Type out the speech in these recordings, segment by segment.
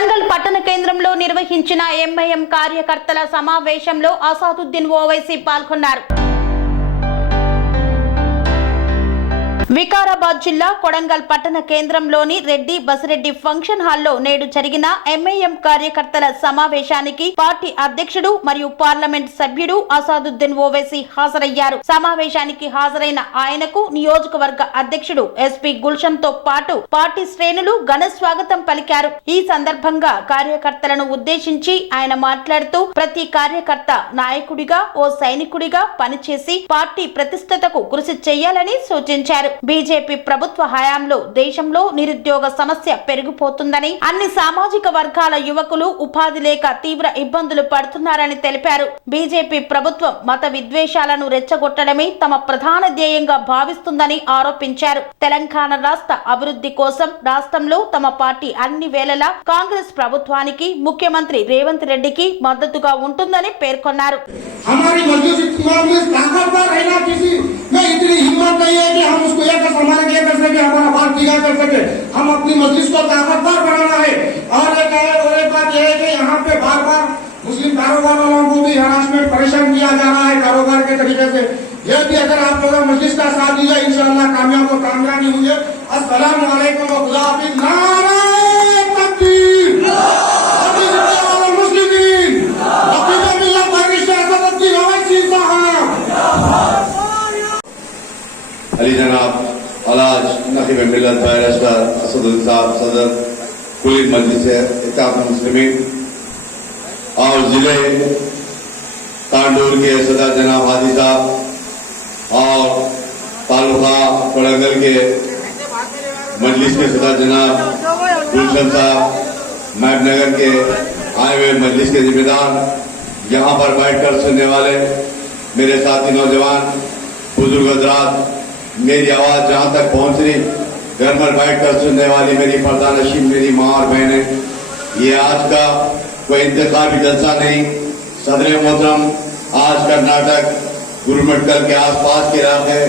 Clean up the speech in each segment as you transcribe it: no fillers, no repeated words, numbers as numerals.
కొడంగల్ పట్టణ కేంద్రంలో నిర్వహించిన ఎంఐఎం కార్యకర్తల సమావేశంలో అసాదుద్దీన్ ఓవైసీ పాల్గొన్నారు. వికారాబాద్ జిల్లా కొడంగల్ పట్టణ కేంద్రంలోని రెడ్డి బసిరెడ్డి ఫంక్షన్ హాల్లో నేడు జరిగిన ఎంఐఎం కార్యకర్తల సమావేశానికి పార్టీ అధ్యక్షుడు మరియు పార్లమెంట్ సభ్యుడు అసాదుద్దీన్ ఓవైసీ హాజరయ్యారు. సమావేశానికి హాజరైన ఆయనకు నియోజకవర్గ అధ్యక్షుడు ఎస్పీ గుల్షన్ తో పాటు పార్టీ శ్రేణులు ఘన స్వాగతం పలికారు. ఈ సందర్భంగా కార్యకర్తలను ఉద్దేశించి ఆయన మాట్లాడుతూ ప్రతి కార్యకర్త నాయకుడిగా ఓ సైనికుడిగా పనిచేసి పార్టీ ప్రతిష్టతకు కృషి చేయాలని సూచించారు. బీజేపీ ప్రభుత్వ హయాంలో దేశంలో నిరుద్యోగ సమస్య పెరిగిపోతుందని, అన్ని సామాజిక వర్గాల యువకులు ఉపాధి లేక తీవ్ర ఇబ్బందులు పడుతున్నారని తెలిపారు. బీజేపీ ప్రభుత్వం మత విద్వేషాలను రెచ్చగొట్టడమే తమ ప్రధాన ధ్యేయంగా భావిస్తుందని ఆరోపించారు. తెలంగాణ రాష్ట్ర అభివృద్ధి కోసం రాష్ట్రంలో తమ పార్టీ అన్ని వేళలా కాంగ్రెస్ ప్రభుత్వానికి, ముఖ్యమంత్రి రేవంత్ రెడ్డికి మద్దతుగా ఉంటుందని పేర్కొన్నారు. हमारा बात टीका कर सके, हम अपनी मजलिस को ताकतवर बनाना है। और एक बात यह है कि यहाँ पे बार बार मुस्लिम कारोबार वालों को भी हरासमेंट परेशान किया जा रहा है कारोबार के तरीके से। यह भी अगर आप लोग मजलिस का साथ दिया इंशाअल्लाह कामयाबी हुई है। अस्सलाम वालेकुम व खुदा हाफिज। नारे तकबीर, मुस्लिमीन, अकीदत मिल्लत बैरिस्टर असदुद्दीन ओवैसी साहब, अली जनाब अलाज नकीब मिल्लत बैरिस्टर असदुद्दीन साहब, सदर कुल मजलिस इत्तेहाद मुस्लिमीन और जिले तांडूर के सदर जनाब हादी साहब और तालुका कोड़ंगल के मजलिस के सदर जनाब गुलशन साहब, महबूबनगर के आए हुए मजलिस के जिम्मेदार, यहाँ पर बैठकर सुनने वाले मेरे साथी नौजवान, बुजुर्ग हजरात, मेरी आवाज जहाँ तक पहुँच रही, घर पर बैठकर सुनने वाली मेरी पर्दानशीन मेरी माँ और बहनें, ये आज का कोई इंतखाबी जलसा नहीं। सदर मोहतरम आज कर्नाटक गुरुमठकल के आसपास के इलाके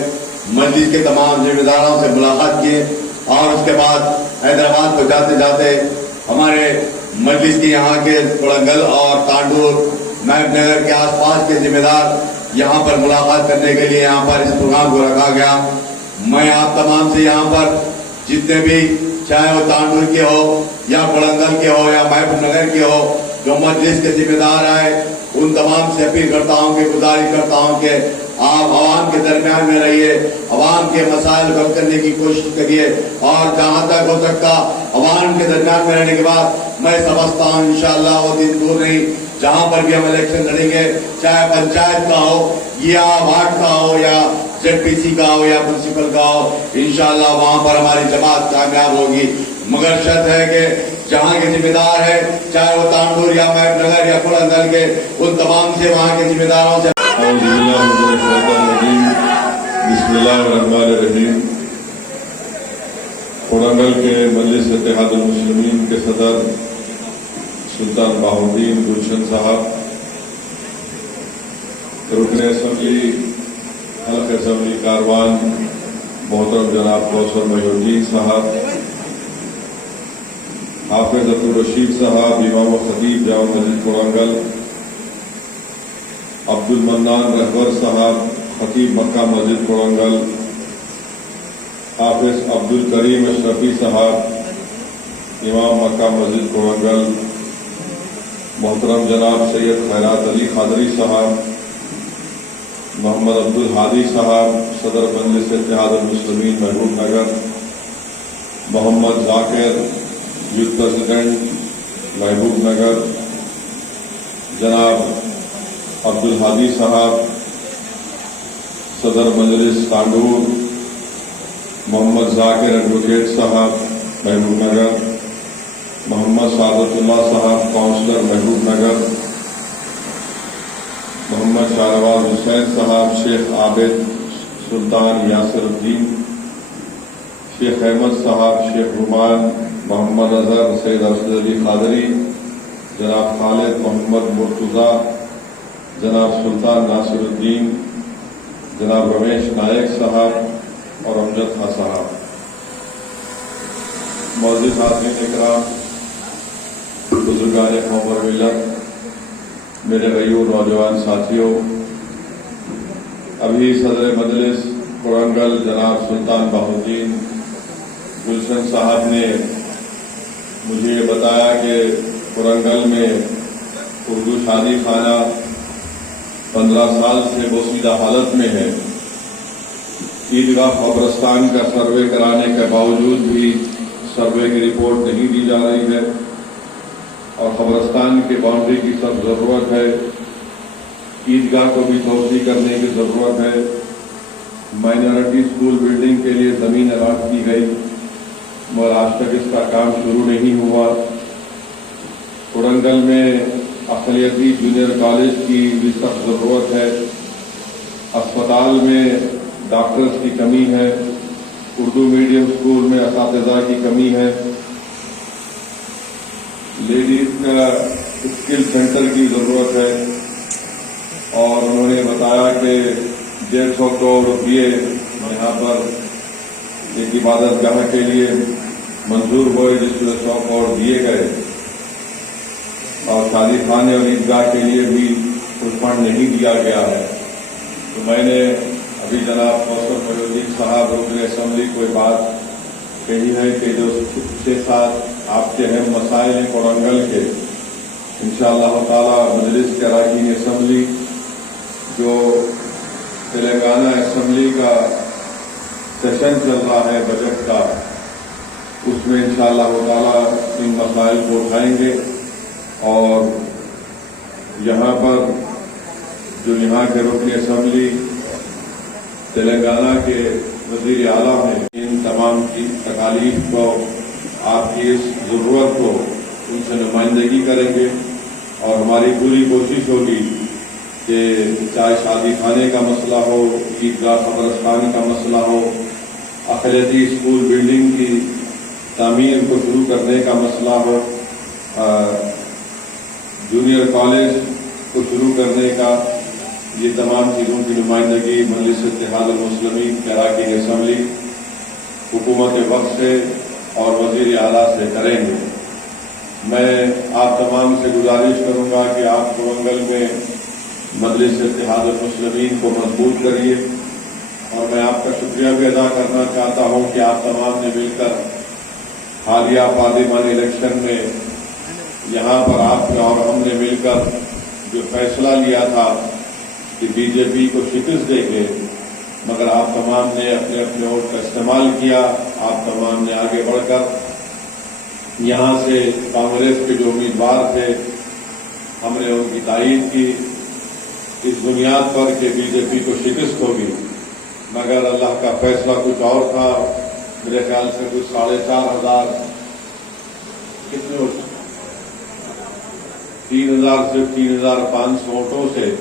मस्जिद के तमाम जिम्मेदारों से मुलाकात किए और उसके बाद हैदराबाद को जाते जाते हमारे मस्जिद के यहाँ के कोड़ंगल और तांडूर महबूबनगर के आसपास के जिम्मेदार यहाँ पर मुलाकात करने के लिए यहाँ पर इस प्रोग्राम को रखा गया। मैं आप तमाम से यहाँ पर जितने भी चाहे वो तांडूर के हो या कोड़ंगल के हो या महबूबनगर के हो जो मजलिस के जिम्मेदार आए, उन तमाम से अपील करता हूँ कि गुजारिश करता हूँ कि आप आवाम के दरमियान में रहिए, आवाम के मसाइल हल करने की कोशिश करिए और जहाँ तक हो सकता आवाम के दरमियान में रहने के बाद मैं समझता हूँ इंशाअल्लाह वो दिन दूर नहीं जहाँ पर भी हम इलेक्शन लड़ेंगे, चाहे पंचायत का हो या वार्ड का हो या जेडपीसी का हो या म्युनिसिपल का हो, इंशाअल्लाह वहाँ पर हमारी जमात कामयाब होगी। मगर शर्त है कि जहाँ के जिम्मेदार है, चाहे वो तांडूर या महबूबनगर या कोड़ंगल के, उन तमाम से वहाँ के जिम्मेदारों से बिस्मिल्लाहिर्रहमानिर्रहीम। कोड़ंगल के मजलिस इत्तेहाद मुस्लिमीन के सदर सुल्तान बाहुद्दीन गुलशन साहब, रुकने असम्बली हल्के असम्बली कारवान मोहतरम जनाब कौसर मयूद्दीन साहब, हाफिज अब्दुल रशीद साहब, इमाम खतीब जामा मस्जिद कोड़ंगल, अब्दुल मन्नान रहबर साहब, खतीब मक्का मस्जिद कोड़ंगल, हाफिज अब्दुल करीम अशरफी साहब, इमाम मक्का मस्जिद कोड़ंगल, मोहतरम जनाब सैयद खैरात अली खादरी साहब, मोहम्मद अब्दुल हादी साहब, सदर मजलिस इत्तेहाद मुस्लिमीन महबूबनगर, मोहम्मद जाकिर यूथ प्रेसिडेंट महबूबनगर, जनाब अब्दुल हादी साहब, सदर मजलिस तांडूर, मोहम्मद जाकिर एडवोकेट साहब महबूबनगर, मोहम्मद सादतुल्लाह साहब काउंसलर महबूबनगर, मोहम्मद शाहनवाज हुसैन साहब, शेख आबिद सुल्तान यासिरुद्दीन, शेख अहमद साहब, शेख रुमान, मोहम्मद अजहर, सैयद अरशद अली खादरी, जनाब खालिद मोहम्मद मुर्तुजा, जनाब सुल्तान नासिरुद्दीन, जनाब रमेश नायक साहब और अमजद खां साहब। मौजूद हाज़रीन इकराम, बुजुर्गान कौम और मिलत, मेरे गयूर नौजवान साथियों, अभी सदर मजलिस कोरंगल जनाब सुल्तान बाहुद्दीन गुलशन साहब ने मुझे ये बताया कि कोरंगल में उर्दू शादी खाना 15 साल से बोसीदा हालत में है। ईदगाह कब्रिस्तान का सर्वे कराने के बावजूद भी सर्वे की रिपोर्ट नहीं दी जा रही है और कब्रिस्तान के बाउंड्री की सब जरूरत है। ईदगाह को भी तोसी करने की जरूरत है। माइनॉरिटी स्कूल बिल्डिंग के लिए जमीन अलॉट की गई मगर आज तक इसका काम शुरू नहीं हुआ। कोरंगल में अक़लियती जूनियर कॉलेज की भी सख्त जरूरत है। अस्पताल में डॉक्टर्स की कमी है। उर्दू मीडियम स्कूल में असातिज़ा की कमी है। लेडीज का स्किल सेंटर की जरूरत है और उन्होंने बताया कि 150 करोड़ रुपये यहाँ पर एक इबादत गाह के लिए मंजूर हुए, जिसमें 100 करोड़ दिए गए और शादी खाने और ईदगाह के लिए भी कुछ फंड नहीं दिया गया है। तो मैंने अभी जनाब कौसर मोइनुद्दीन साहब रुकन असम्बली को बात कही है कि जो 6-7 आपके अहम मसाइल हैं कोरंगल के, इंशाअल्लाह ताला मजलिस के अरकान असम्बली जो तेलंगाना असम्बली का सेशन चल रहा है बजट का, उसमें इंशाअल्लाह ताला इन मसाइल को उठाएंगे और यहाँ पर जो यहाँ के रुकन असम्बली तेलंगाना के वज़ीर आला हैं, इन तमाम की तकालीफ को, आपकी इस ज़रूरत को उनसे नुमाइंदगी करेंगे और हमारी पूरी कोशिश होगी कि चाहे शादी खाने का मसला हो, ईदगाह कब्रिस्तान का मसला हो, अक़लियती स्कूल बिल्डिंग की तामीर को शुरू करने का मसला हो, जूनियर कॉलेज को शुरू करने का, ये तमाम चीज़ों की नुमाइंदगी मजलिस इत्तेहाद मुस्लिमीन के अरकान असम्बली हुकूमत वक्त से और वज़ीर आला से करेंगे। मैं आप तमाम से गुजारिश करूँगा कि आप कोरंगल में मजलिस इत्तेहाद मुस्लिमीन को मजबूत करिए और मैं आपका शुक्रिया भी अदा करना चाहता हूँ कि आप तमाम ने मिलकर हालिया पार्लियामानी इलेक्शन में यहाँ पर आप और हमने मिलकर जो फैसला लिया था कि बीजेपी को शिकस्त देंगे, मगर आप तमाम ने अपने अपने वोट का इस्तेमाल किया। आप तमाम ने आगे बढ़कर यहाँ से कांग्रेस के जो उम्मीदवार थे, हमने उनकी तायीद की इस बुनियाद पर कि बीजेपी को शिकस्त होगी, मगर अल्लाह का फैसला कुछ और था। मेरे ख्याल से कुछ 4,500 कितने 3,000 से 3,500 वोटों से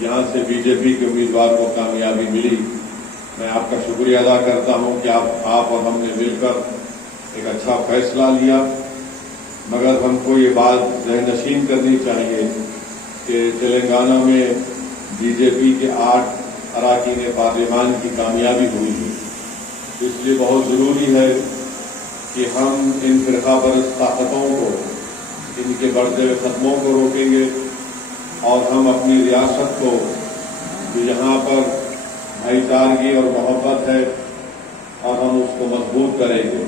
यहाँ से बीजेपी के उम्मीदवार को कामयाबी मिली। मैं आपका शुक्रिया अदा करता हूँ कि आप और हमने मिलकर एक अच्छा फैसला लिया, मगर हमको ये बात ज़हननशीन करनी चाहिए कि तेलंगाना में बीजेपी के 8 अरकान पार्लियामान की कामयाबी हुई है। इसलिए बहुत ज़रूरी है कि हम इन फ़िरक़ापरस्त ताकतों को, इनके बढ़ते हुए ख़त्मों को रोकेंगे और हम अपनी रियासत को, जो यहाँ पर भाईचारगी और मोहब्बत है, और हम उसको मजबूत करेंगे।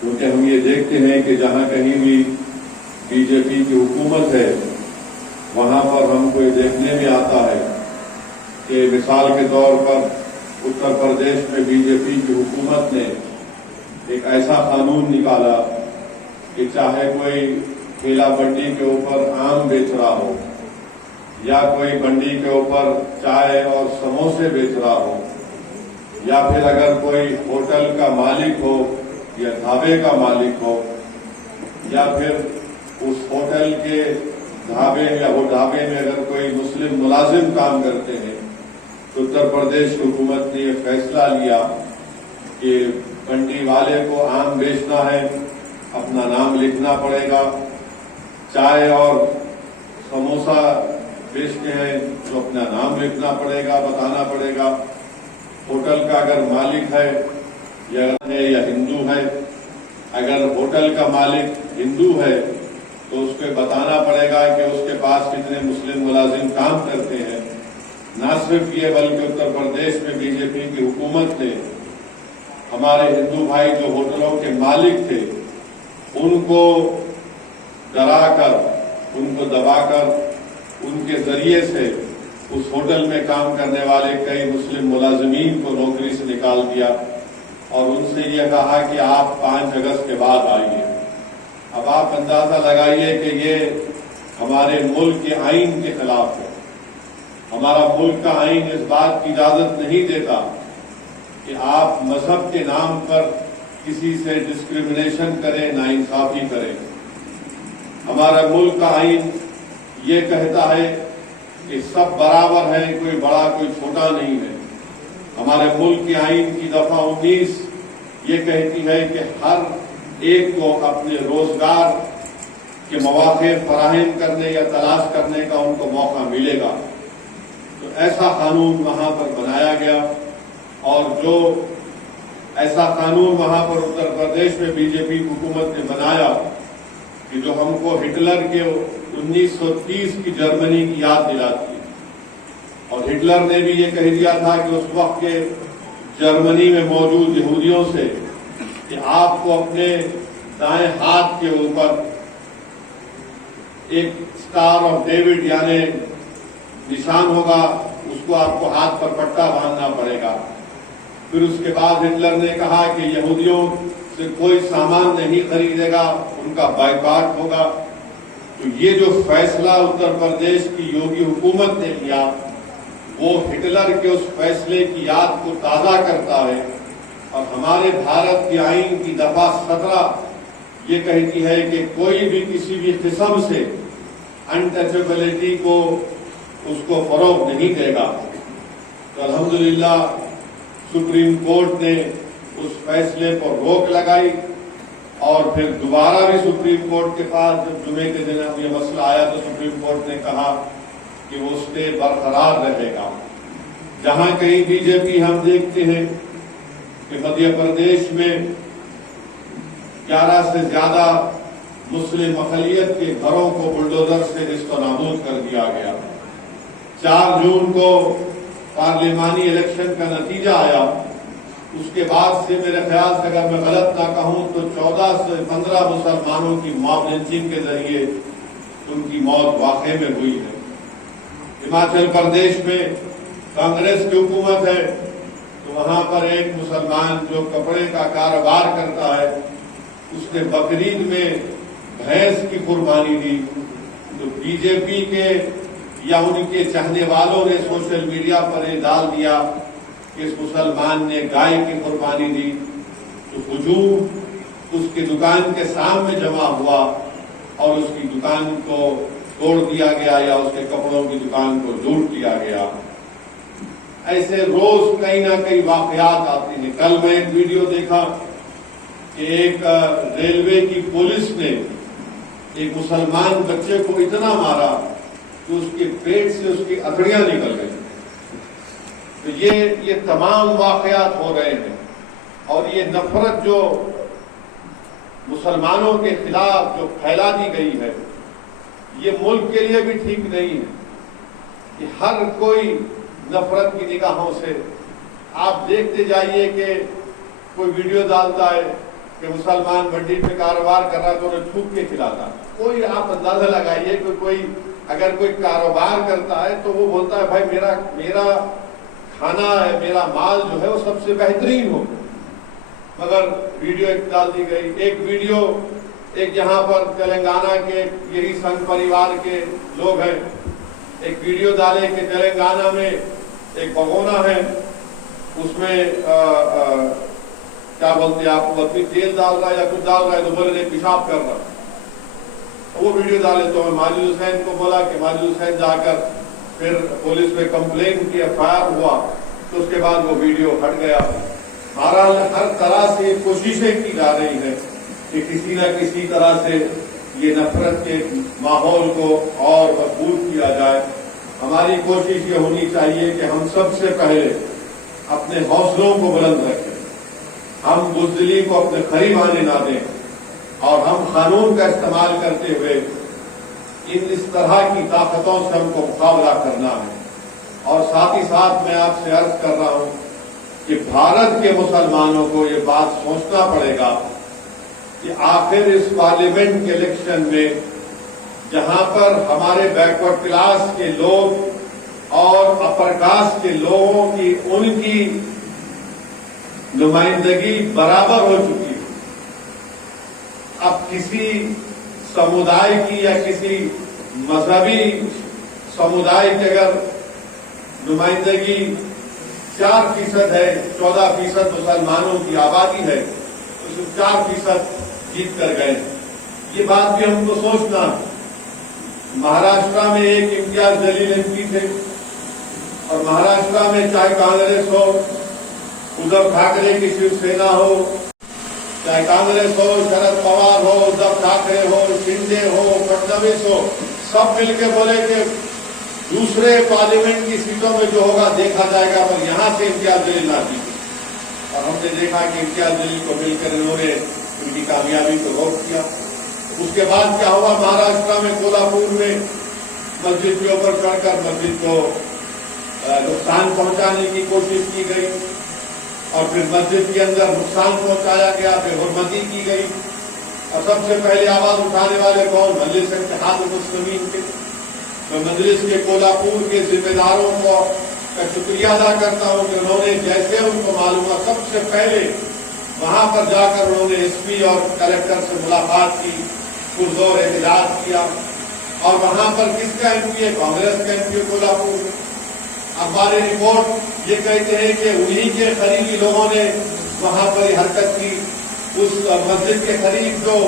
क्योंकि हम ये देखते हैं कि जहाँ कहीं भी बीजेपी की हुकूमत है, वहाँ पर हमको ये देखने में आता है कि मिसाल के तौर पर उत्तर प्रदेश में बीजेपी की हुकूमत ने एक ऐसा कानून निकाला कि चाहे कोई ठेला मंडी के ऊपर आम बेच रहा हो या कोई मंडी के ऊपर चाय और समोसे बेच रहा हो, या फिर अगर कोई होटल का मालिक हो या ढाबे का मालिक हो, या फिर उस होटल के ढाबे या वो ढाबे में अगर कोई मुस्लिम मुलाजिम काम करते हैं, तो उत्तर प्रदेश की हुकूमत ने यह फैसला लिया कि मंडी वाले को आम बेचना है, अपना नाम लिखना पड़ेगा। चाय और समोसा बेचते हैं तो अपना नाम लिखना पड़ेगा, बताना पड़ेगा। होटल का अगर मालिक है या हिंदू है, अगर होटल का मालिक हिंदू है تو اس کو بتانا پڑے گا کہ اس کے پاس کتنے مسلم ملازم کام کرتے ہیں۔ نہ صرف یہ بلکہ اتر پردیش میں بی جے پی کی حکومت نے ہمارے ہندو بھائی جو ہوٹلوں کے مالک تھے ان کو ڈرا کر، ان کو دبا کر، ان کے ذریعے سے اس ہوٹل میں کام کرنے والے کئی مسلم ملازمین کو نوکری سے نکال دیا اور ان سے یہ کہا کہ آپ 5 اگست کے بعد آئیے۔ اب آپ اندازہ لگائیے کہ یہ ہمارے ملک کے آئین کے خلاف ہے۔ ہمارا ملک کا آئین اس بات کی اجازت نہیں دیتا کہ آپ مذہب کے نام پر کسی سے ڈسکریمنیشن کریں، ناانصافی کریں۔ ہمارا ملک کا آئین یہ کہتا ہے کہ سب برابر ہیں، کوئی بڑا کوئی چھوٹا نہیں ہے۔ ہمارے ملک کے آئین کی دفعہ 19 یہ کہتی ہے کہ ہر ایک کو اپنے روزگار کے مواقع فراہم کرنے یا تلاش کرنے کا ان کو موقع ملے گا۔ تو ایسا قانون وہاں پر بنایا گیا، اور جو ایسا قانون وہاں پر اتر پردیش میں بی جے پی حکومت نے بنایا کہ جو ہم کو ہٹلر کے 1930 کی جرمنی کی یاد دلاتی ہے۔ اور ہٹلر نے بھی یہ کہہ دیا تھا کہ اس وقت کے جرمنی میں موجود یہودیوں سے کہ آپ کو اپنے دائیں ہاتھ کے اوپر ایک اسٹار آف ڈیوڈ یعنی نشان ہوگا، اس کو آپ کو ہاتھ پر پٹا باندھنا پڑے گا۔ پھر اس کے بعد ہٹلر نے کہا کہ یہودیوں سے کوئی سامان نہیں خریدے گا، ان کا بائیکاٹ ہوگا۔ تو یہ جو فیصلہ اتر پردیش کی یوگی حکومت نے کیا وہ ہٹلر کے اس فیصلے کی یاد کو تازہ کرتا ہے، اور ہمارے بھارت کے آئین کی دفعہ 17 یہ کہتی ہے کہ کوئی بھی کسی بھی قسم سے انٹچیبلٹی کو اس کو فروغ نہیں دے گا۔ تو الحمدللہ سپریم کورٹ نے اس فیصلے پر روک لگائی، اور پھر دوبارہ بھی سپریم کورٹ کے پاس جب جمعے کے دن یہ مسئلہ آیا تو سپریم کورٹ نے کہا کہ وہ اسٹے برقرار رہے گا۔ جہاں کہیں بی جے پی ہم دیکھتے ہیں کہ مدھیہ پردیش میں 11 سے زیادہ مسلم اقلیت کے گھروں کو بلڈوزر سے نیست و نابود کر دیا گیا۔ 4 جون کو پارلیمانی الیکشن کا نتیجہ آیا، اس کے بعد سے میرے خیال سے اگر میں غلط نہ کہوں تو 14 سے 15 مسلمانوں کی موب لنچنگ کے ذریعے ان کی موت واقعے میں ہوئی ہے۔ ہماچل پردیش میں کانگریس کی حکومت ہے، تو وہاں پر ایک مسلمان جو کپڑے کا کاروبار کرتا ہے اس نے بقرعید میں بھینس کی قربانی دی، تو بی جے پی کے یا ان کے چاہنے والوں نے سوشل میڈیا پر یہ ڈال دیا کہ اس مسلمان نے گائے کی قربانی دی، تو ہجوم اس کی دکان کے سامنے جمع ہوا اور اس کی دکان کو توڑ دیا گیا یا اس کے کپڑوں کی دکان کو لوٹ دیا گیا۔ ایسے روز کئی نہ کئی واقعات آتے ہیں۔ کل میں ایک ویڈیو دیکھا کہ ایک ریلوے کی پولیس نے ایک مسلمان بچے کو اتنا مارا کہ اس کے پیٹ سے اس کی اکڑیاں نکل گئی۔ تو یہ تمام واقعات ہو رہے ہیں، اور یہ نفرت جو مسلمانوں کے خلاف جو پھیلا دی گئی ہے یہ ملک کے لیے بھی ٹھیک نہیں ہے کہ ہر کوئی نفرت کی نگاہوں سے آپ دیکھتے جائیے کہ کوئی ویڈیو ڈالتا ہے کہ مسلمان منڈی میں کاروبار کر رہا تو انہیں تھوک کے کھلاتا، کوئی آپ اندازہ لگائیے کہ کوئی اگر کوئی کاروبار کرتا ہے تو وہ بولتا ہے بھائی میرا کھانا ہے، میرا مال جو ہے وہ سب سے بہترین ہو، مگر ویڈیو ایک ڈال دی گئی۔ ایک ویڈیو ایک یہاں پر تلنگانہ کے یہی سنگھ پریوار کے لوگ ہیں، ایک ویڈیو ڈالے کہ تلنگانہ میں ایک بگونا ہے، اس میں کیا بولتے ہیں آپ کو تیل ڈال رہا ہے یا کچھ ڈال رہا ہے تو بولے نہیں پیشاب کر رہا، وہ ویڈیو ڈالے تو میں ماجد حسین کو بولا کہ ماجد حسین جا کر پھر پولیس میں کمپلین کی، ایف آئی آر ہوا، تو اس کے بعد وہ ویڈیو ہٹ گیا۔ بہرحال ہر طرح سے کوششیں کی جا رہی ہیں کہ کسی نہ کسی طرح سے یہ نفرت کے ماحول کو اور مضبوط کیا جائے۔ ہماری کوشش یہ ہونی چاہیے کہ ہم سب سے پہلے اپنے حوصلوں کو بلند رکھیں، ہم بزدلی کو اپنے قریب آنے نہ دیں، اور ہم قانون کا استعمال کرتے ہوئے اس طرح کی طاقتوں سے ہم کو مقابلہ کرنا ہے. اور ساتھ ہی ساتھ میں آپ سے عرض کر رہا ہوں کہ بھارت کے مسلمانوں کو یہ بات سوچنا پڑے گا کہ آخر اس پارلیمنٹ کے الیکشن میں جہاں پر ہمارے بیکورڈ کلاس کے لوگ اور اپر کاسٹ کے لوگوں کی ان کی نمائندگی برابر ہو چکی ہے، اب کسی سمودائے کی یا کسی مذہبی سمودائے کی اگر نمائندگی 4% ہے، 14% مسلمانوں کی آبادی ہے، اس میں 4% جیت کر گئے. یہ بات بھی ہم کو سوچنا. مہاراشٹرا میں ایک امتیاز جلیل ایم پی تھے، اور مہاراشٹرا میں چاہے کانگریس ہو، ادھو ٹھاکرے کی شیو سینا ہو، چاہے کانگریس ہو، شرد پوار ہو، ادھو ٹھاکرے ہو، شندے ہو، فڈنویس ہو، سب مل کے بولے کہ دوسرے پارلیمنٹ کی سیٹوں میں جو ہوگا دیکھا جائے گا، پر یہاں سے امتیاز جلیل نہ جیتے. اور ہم نے دیکھا کہ امتیاز جلیل کو مل کر انہوں نے ان کی کامیابی کو روک کیا. اس کے بعد کیا ہوا؟ مہاراشٹرا میں کولہاپور میں مسجد کے اوپر چڑھ کر مسجد کو نقصان پہنچانے کی کوشش کی گئی، اور پھر مسجد کے اندر نقصان پہنچایا گیا، پھر حرمتی کی گئی. اور سب سے پہلے آواز اٹھانے والے کون؟ مجلس اتحاد المسلمین کے. میں مجلس کے کولہاپور کے ذمہ داروں کو کا شکریہ ادا کرتا ہوں کہ انہوں نے جیسے ان کو معلوم ہوا سب سے پہلے وہاں پر جا کر انہوں نے ایس پی اور کلیکٹر سے ملاقات کی، پرزور احتجاج کیا. اور وہاں پر کس کا ایم پی ہے؟ کانگریس کا ایم پی ہے کولہاپور میں. ہماری رپورٹ یہ کہتے ہیں کہ انہی کے قریبی لوگوں نے وہاں پر یہ حرکت کی. اس مسجد کے قریب جو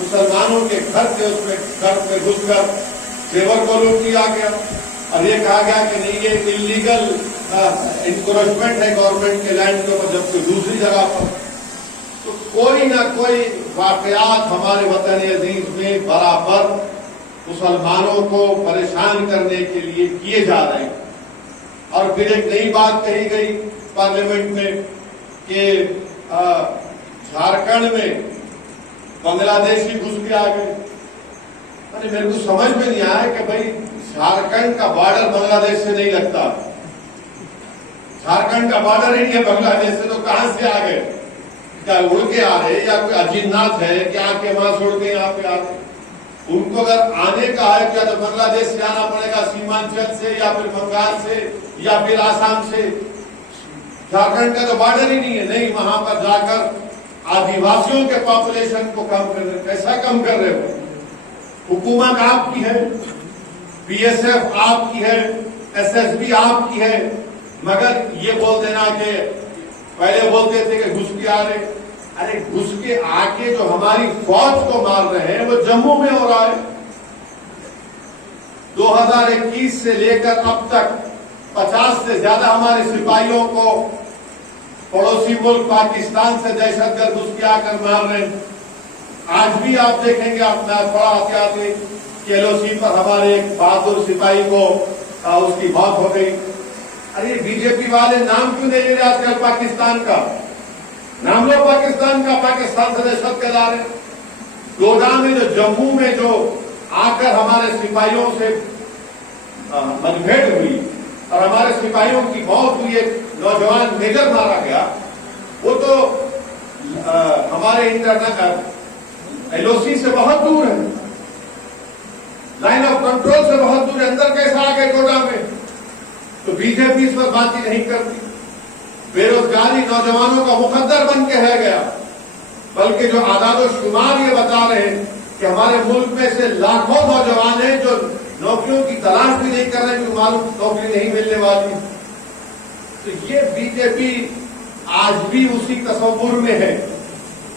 مسلمانوں کے گھر تھے اس میں گھر میں گھس کر زیور کو لوٹ لیا گیا، اور یہ کہا گیا کہ نہیں یہ انلیگل انکروچمنٹ ہے گورنمنٹ کے لینڈ کے اوپر، جبکہ دوسری جگہ پر. تو کوئی نہ کوئی واقعات ہمارے وطن عزیز میں برابر مسلمانوں کو پریشان کرنے کے لیے کیے جا رہے ہیں. اور پھر ایک نئی بات کہی گئی پارلیمنٹ میں کہ جھارکھنڈ میں بنگلہ دیشی گھس کے آ گئے. میرے کو سمجھ میں نہیں آیا کہ بھائی جھارکھنڈ کا بارڈر بنگلہ دیش سے نہیں لگتا، جھارکھنڈ کا بارڈر ہی ہے بنگلہ دیش سے، تو کہاں سے آ گئے؟ کیا اڑ کے آ رہے یا کوئی اجنات ہے کہ آ کے وہاں چھوڑ کے یہاں پہ آ رہے؟ ان کو اگر آنے کا ہے کیا تو بنگلہ دیش سے آنا پڑے گا، سیمانچل سے یا پھر بنگال سے یا پھر آسام سے. جھارکھنڈ کا تو بارڈر ہی نہیں ہے. نہیں، وہاں پر جا کر آدیواسیوں کے پاپولیشن کو کم کر رہے. کیسا کم کر رہے ہو؟ حکومت آپ کی ہے، بی ایس ایف آپ کی ہے، ایس ایس بی آپ کی ہے، مگر یہ بول دینا کہ پہلے بولتے تھے کہ گھس کے آ رہے. ارے گھس کے آ کے جو ہماری فوج کو مار رہے ہیں وہ جموں میں ہو رہا ہے. 2021 سے لے کر اب تک 50 سے زیادہ ہمارے سپاہیوں کو پڑوسی ملک پاکستان سے دہشت گرد گھس کے آ کر مار رہے ہیں. آج بھی آپ دیکھیں گے، اپنا تھوڑا احتیاط کہ ایل او سی پر ہمارے ایک بہادر سپاہی کو اس کی موت ہو گئی. ارے بی جے پی والے نام کیوں نہیں لے رہے آج کل پاکستان کا؟ نام لو پاکستان کا، پاکستان سے دہشت گرد آ رہے. ڈوڈا میں جو جموں میں جو آ کر ہمارے سپاہیوں سے مدبھیڑ ہوئی اور ہمارے سپاہیوں کی موت ہوئی، ایک نوجوان میجر مارا گیا، وہ تو ہمارے انٹرنل ایل او سی سے بہت دور ہے، لائن آف کنٹرول سے بہت دور ہے. اندر کیسا آ گئے ڈوڈا میں؟ تو بی جے پی اس پر بات ہی نہیں کرتی. بے روزگاری نوجوانوں کا مقدر بن کے رہ گیا. بلکہ جو اعداد و شمار یہ بتا رہے ہیں کہ ہمارے ملک میں سے لاکھوں نوجوان ہیں جو نوکریوں کی تلاش بھی نہیں کر رہے ہیں، معلوم نوکری نہیں ملنے والی. تو یہ بی جے پی آج بھی اسی تصور میں ہے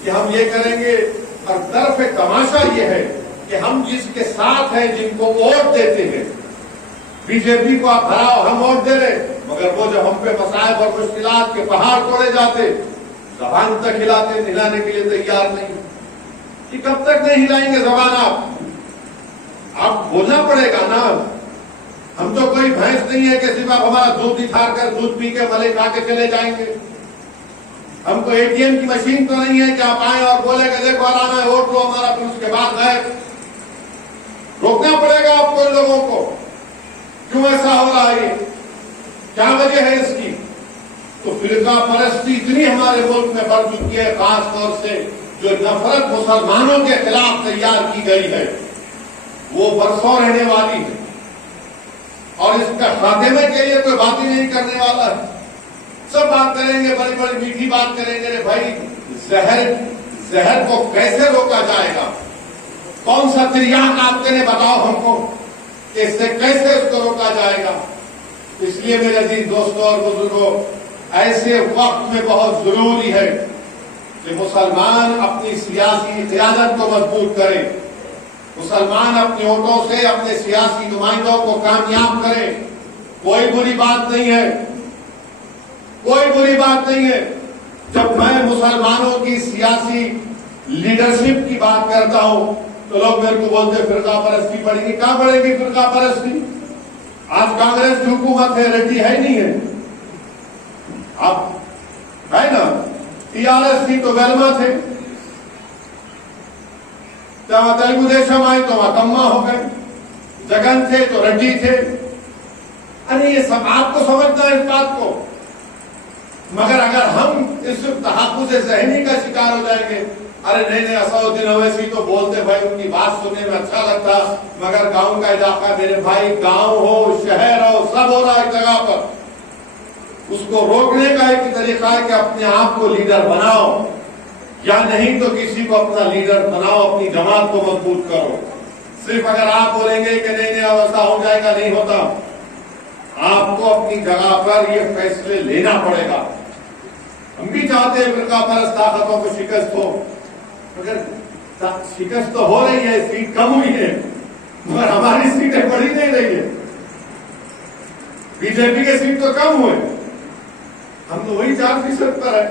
کہ ہم یہ کریں گے. اور طرف تماشا یہ ہے کہ ہم جس کے ساتھ ہیں، جن کو ووٹ دیتے ہیں، بی جے پی کو آپ ہراؤ، ہم ووٹ دے رہے، مگر وہ جو ہم پہ مسائب اور مشکلات کے پہاڑ توڑے جاتے، زبان تک ہلاتے، ہلانے کے لیے تیار نہیں. کہ کب تک نہیں ہلائیں گے زبان؟ آپ بولنا پڑے گا نا. ہم تو کوئی بھینس نہیں ہے کہ صرف آپ ہمارا دودھ دکھا کر دودھ پی کے ملے کھا کے چلے جائیں گے. ہم کو اے ٹی ایم کی مشین تو نہیں ہے کہ آپ آئیں اور بولے کہ دیکھو ہلانا ہے، ووٹ دو गए, रोकना पड़ेगा आपको इन लोगों को। क्यों ऐसा हो रहा है, क्या वजह है इसकी? तो फिरका परस्ती इतनी हमारे मुल्क में बढ़ चुकी है, खास तौर से जो नफरत मुसलमानों के खिलाफ तैयार की गई है, वो बरसों रहने वाली है और इसका खात्मे के लिए कोई बात ही नहीं करने वाला है। सब बात करेंगे, बड़ी बड़ी मीठी बात करेंगे, रे भाई जहर को कैसे रोका जाएगा, कौन सा तिर्याक आपके ने बताओ हमको, इससे कैसे उसको रोका जाएगा। इसलिए मेरे अजीज दोस्तों और बुजुर्गों, ऐसे वक्त में बहुत जरूरी है कि मुसलमान अपनी सियासी क़यादत को मजबूत करें, मुसलमान अपने वोटों से अपने सियासी नुमाइंदों को कामयाब करें। कोई बुरी बात नहीं है, कोई बुरी बात नहीं है। जब मैं मुसलमानों की सियासी लीडरशिप की बात करता हूं तो लोग मेरे को बोलते फिरका परस्ती पड़ेगी। कहां पड़ेगी फिरका परस्ती? आज कांग्रेस की हुकूमत है, रेड्डी है नहीं है, अब है ना। टीआरएस थी तो वेलमा थे, जहां तेलुगु देशम आई तो वहां कम्मा हो गए, जगन थे तो रेड्डी थे। अरे ये सब आपको समझना है इस बात को, मगर अगर हम इस तहफ़्फ़ुज़ ज़हनी का शिकार हो जाएंगे, अरे नहीं असदुद्दीन ओवैसी तो बोलते भाई, उनकी बात सुनने में अच्छा लगता, मगर गांव का इलाका, मेरे भाई गांव हो शहर हो सब हो रहा है जगह पर। उसको रोकने का एक तरीका है कि अपने आप को लीडर बनाओ, या नहीं तो किसी को अपना लीडर बनाओ, अपनी जमात को मजबूत करो। सिर्फ अगर आप बोलेंगे कि नहीं ऐसा हो जाएगा, नहीं होता। आपको अपनी जगह पर ये फैसले लेना पड़ेगा। हम भी चाहते हैं फिरका परस्त ताकतों को शिकस्त हो, मगर शिकस्त तो हो रही है, सीट कम हुई है, मगर हमारी सीटें बढ़ी नहीं रही है। बीजेपी के सीट तो कम हुए, हम तो वही 4% पर है।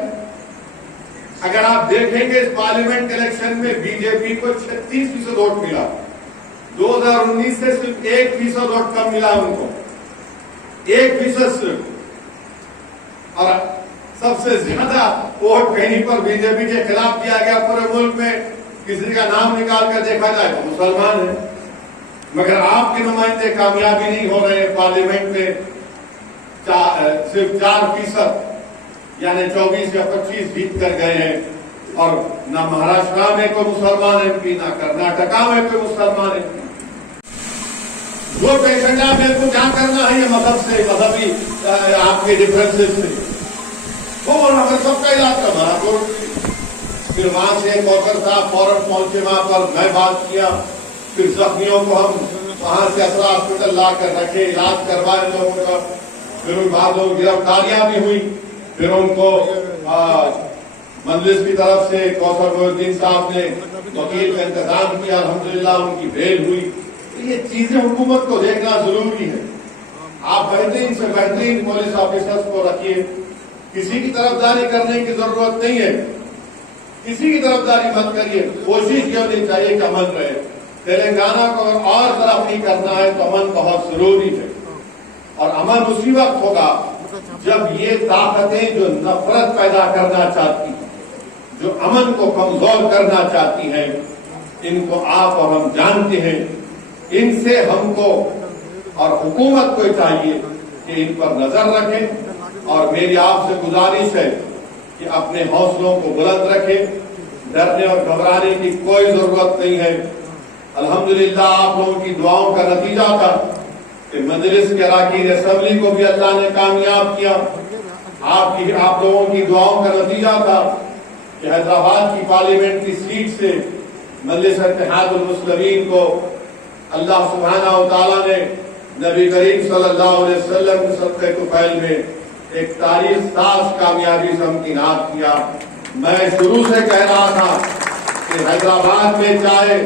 अगर आप देखेंगे इस पार्लियामेंट इलेक्शन में बीजेपी को 36% वोट मिला, 2019 से सिर्फ 1% वोट कम मिला उनको, 1% सिर्फ। और सबसे ज्यादा वोट कहीं पर बीजेपी के खिलाफ दिया गया पूरे मुल्क में, किसी का नाम निकाल कर देखा जाए तो मुसलमान है, मगर आपके नुमाइंदे कामयाबी नहीं हो रहे पार्लियामेंट में। सिर्फ 4% यानी 24 या 25 जीत कर गए हैं, और न महाराष्ट्र में कोई मुसलमान एमपी, न कर्नाटका में कोई मुसलमान एमपी। जो पेशेंटा मेरे को क्या करना है ये मजहब से, मजहबी आपके डिफरेंसेस से, वो हमें सबका इलाज करना है। फिर वहां से कौकर साहब फौरन पहुंचे वहां पर, मैं बात किया, फिर जख्मियों को हम वहां से असरा हॉस्पिटल ला कर रखे, इलाज करवाए लोगों का। फिर उन बाद गिरफ्तारियां भी हुई, फिर उनको मजलिस की तरफ से कौसर मोहिउद्दीन साहब ने वकील का इंतजाम किया, अल्हम्दुलिल्लाह उनकी बेल हुई। ये चीजें हुकूमत को देखना जरूरी है। आप बेहतरीन से बेहतरीन पुलिस ऑफिसर्स को रखिए, किसी की तरफदारी करने की जरूरत नहीं है, किसी की तरफदारी मत करिए। कोशिश ये होनी चाहिए कि अमन रहे। तेलंगाना को और तरक्की करना है तो अमन बहुत जरूरी है, और अमन उसी वक्त होगा जब ये ताकतें जो नफरत पैदा करना चाहती हैं, जो अमन को कमजोर करना चाहती हैं, इनको आप और हम जानते हैं, इनसे हमको और हुकूमत को चाहिए कि इन पर नजर रखें। और मेरी आपसे गुजारिश है कि अपने हौसलों को बुलंद रखें, डरने और घबराने की कोई जरूरत नहीं है। अल्हम्दुलिल्लाह आप लोगों की दुआओं का नतीजा था कि मजलिस के अराकीन असेंबली को भी अल्लाह ने कामयाब किया। आप लोगों की दुआओं का नतीजा था कि हैदराबाद की पार्लियामेंट की सीट से मजलिस इत्तेहादुल मुस्लिमीन को अल्लाह सुब्हानहू व तआला ने नबी करीम सल्लल्लाहु अलैहि वसल्लम के सदक़े तुफ़ैल में एक तारीख साज कामयाबी से हमकिनात किया। मैं शुरू से कह रहा था कि हैदराबाद में चाहे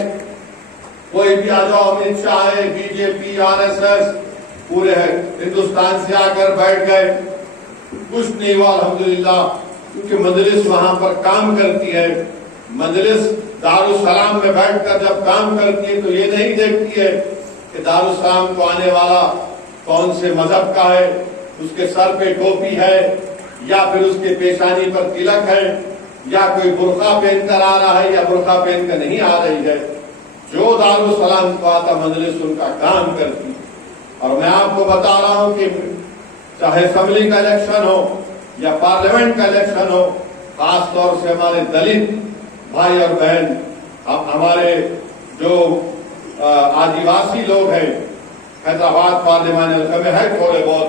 कोई भी आ जाओ, अमित शाह है, बीजेपी, आरएसएस, पूरे हिंदुस्तान से आकर बैठ गए, कुछ नहीं हुआ अल्हम्दुलिल्लाह, क्योंकि मजलिस वहां पर काम करती है। मजलिस दारुस्सलाम में बैठकर जब काम करती है तो ये नहीं देखती है कि दारुस्सलाम को आने वाला कौन से मजहब का है, उसके सर पे टोपी है या फिर उसके पेशानी पर तिलक है, या कोई बुर्का पहनकर आ रहा है या बुर्का पहनकर नहीं आ रही है। जो दारुल सलाम ख्वाता मजलिस उनका काम करती। और मैं आपको बता रहा हूं कि चाहे असेंबली का इलेक्शन हो या पार्लियामेंट का इलेक्शन हो, खास तौर से हमारे दलित भाई और बहन, हमारे जो आदिवासी लोग हैं, हैदराबाद पार्लियामेंट हल्के में है थोड़े बहुत,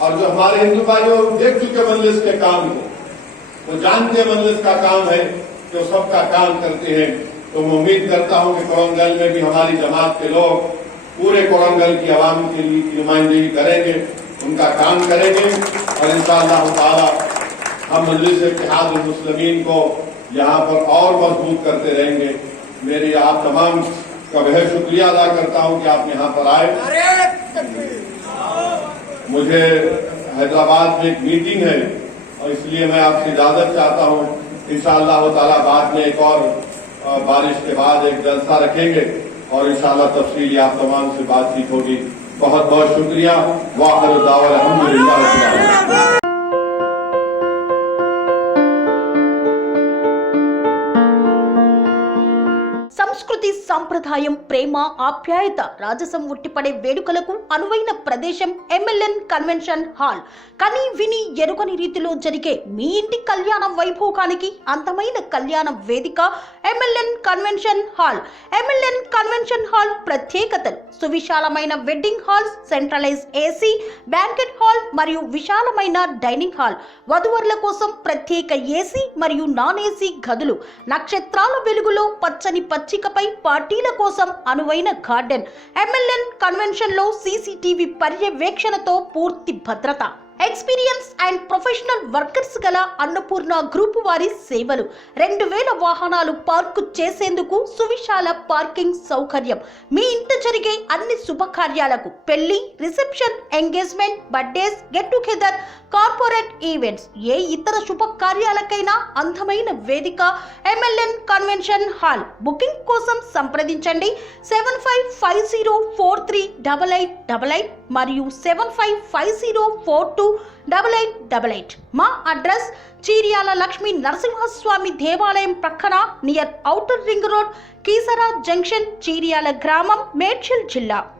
और जो हमारे हिंदू भाइयों देख चुके मजलिस के काम को, वो जानते मजलिस का काम है कि वो सबका काम करते हैं। तो मैं उम्मीद करता हूं कि कोरंगल में भी हमारी जमात के लोग पूरे कोरंगल की आवाम के लिए नुमाइंदगी करेंगे, उनका काम करेंगे, और इंशाअल्लाह ताला हम मजलिस इत्तेहादुल मुस्लिमीन को यहाँ पर और मजबूत करते रहेंगे। मेरी आप तमाम का बेहद शुक्रिया अदा करता हूँ कि आप यहाँ पर आए। मुझे हैदराबाद में एक मीटिंग है और इसलिए मैं आपसे इजाजत चाहता हूँ। इंशाअल्लाह ताला बाद में एक और बारिश के बाद एक जलसा रखेंगे और इंशाअल्लाह तफसीली आप तमाम से बातचीत होगी। बहुत बहुत शुक्रिया। वाखिर दावा अल्हम्दुलिल्लाह। సంస్కృతి సంప్రదాయం ప్రేమ ఆప్యాయత రాజసం ఉట్టిపడే వేడుకలకు అనువైన ప్రదేశం ఎంఎల్ఎన్ కన్వెన్షన్ హాల్. కని విని ఎరుగని రీతిలో జరిగే మీ ఇంటి కళ్యాణ వైభోగానికి అందమైన కళ్యాణ వేదిక MLN convention hall. MLN convention hall ప్రత్యేకతలు: సువిశాలమైన wedding halls, centralize AC banquet hall మరియు విశాలమైన డైనింగ్ హాల్, వధువరుల కోసం ప్రత్యేక ఏసీ మరియు నాన్ ఏసీ గదులు, నక్షత్రాల వెలుగులో పచ్చని పచ్చికపై పార్టీల కోసం అనువైన గార్డెన్. ఎంఎల్ఎన్ కన్వెన్షన్ లో సీసీటీవీ పర్యవేక్షణతో పూర్తి భద్రత. ఎక్స్పీరియన్స్ అండ్ ప్రొఫెషనల్ వర్కర్స్ గల అన్నపూర్ణ గ్రూప్ వారి సేవలు. 2000 వాహనాలు పార్కు చేసేందుకు సువిశాల పార్కింగ్ సౌకర్యం. మీ ఇంట జరిగే అన్ని శుభకార్యాలకు, పెళ్లి, reception, engagement, birthdays, get together, corporate events, ఏ ఇతర శుభకార్యాలకైనా అందమైన వేదిక ఎంఎల్ఎన్ కన్వెన్షన్ హాల్. బుకింగ్ కోసం సంప్రదించండి 7550438888 మరియు 7550428888. మా అడ్రస్ చీర్యాల లక్ష్మీ నరసింహస్వామి దేవాలయం ప్రక్కన, near outer ring road, Keesara junction, Cheeryal గ్రామం, మేడ్చల్ జిల్లా.